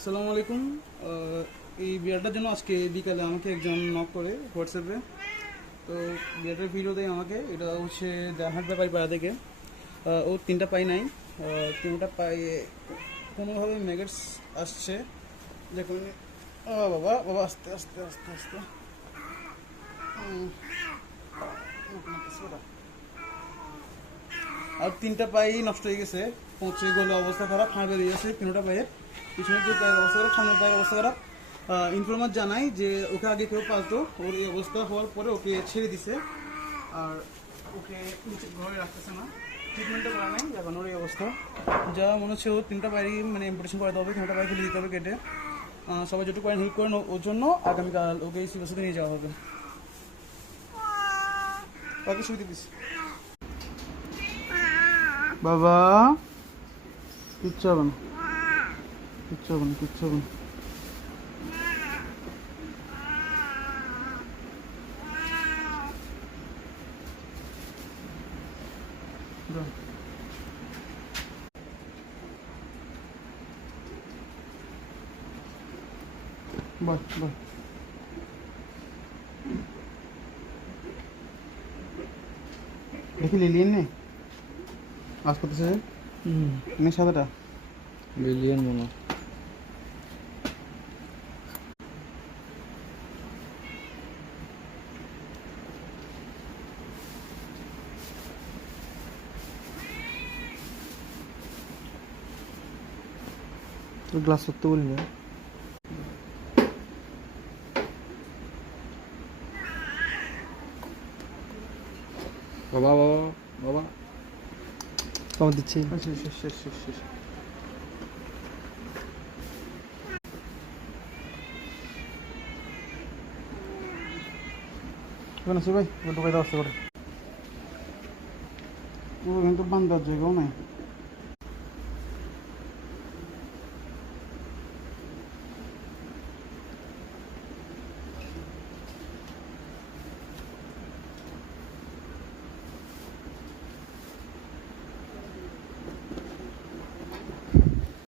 আসসালামু আলাইকুম। এই বিয়ারটার জন্য আজকে বিকালে আমাকে একজন নক করে হোয়াটসঅ্যাপে। তো বিয়ারটার ভিডিও দেয় আমাকে। এটা হচ্ছে দেহাট ব্যাপারী পাড়া থেকে। ও তিনটা পাই নাই, তিনটা পায়ে কোনোভাবে ম্যাগেটস আসছে। দেখুন, বাবা বাবা আস্তে আস্তে আস্তে আস্তে আর তিনটা পাই নষ্ট হয়ে গেছে, পৌঁছে গেলে অবস্থা খারাপ, হাঁ বেরিয়ে গেছে তিনটা পায়ের। পিছনের যে পায়ের অবস্থা খারাপ, সামনের পায়ের অবস্থা খারাপ। ইনফরমার জানাই যে ওকে আগে কেউ পালতো, ওর এই অবস্থা হওয়ার পরে ওকে ছেড়ে দিছে। আর ওকে নিচে ঘরে রাখতেছে না, ট্রিটমেন্টটা করা নাই, এখন ওর এই অবস্থা। যা মনে হচ্ছে ও তিনটা পায়েরই মানে ইম্পোর্টেশন করাতে হবে, তিনটা পায়ে খুলে দিতে হবে কেটে। সবাই যেটুকু পারেন হেল্প করেন ওর জন্য। আগামীকাল ওকে এই সিরিয়াসে নিয়ে যাওয়া হবে। ওকে সুবিধা দিস বাবা, কিচ্ছু হবে না, কিচ্ছু হবে না, কিচ্ছু হবে না। যাও। বাহ বাহ, দেখি লিলিয়ান নেই আজ করতেছে মেয়ে সাদাটা বিলিয়ন মনে তোর গ্লাস করতে বলবে। বাবা বাবা বাবা কমা দিচ্ছি। শেষ শেষ শেষ শেষ শেষ। কেন আছে ভাই, ঢুকাই দেওয়া আসতে করে। ও কিন্তু বান্দার জায়গাও নাই।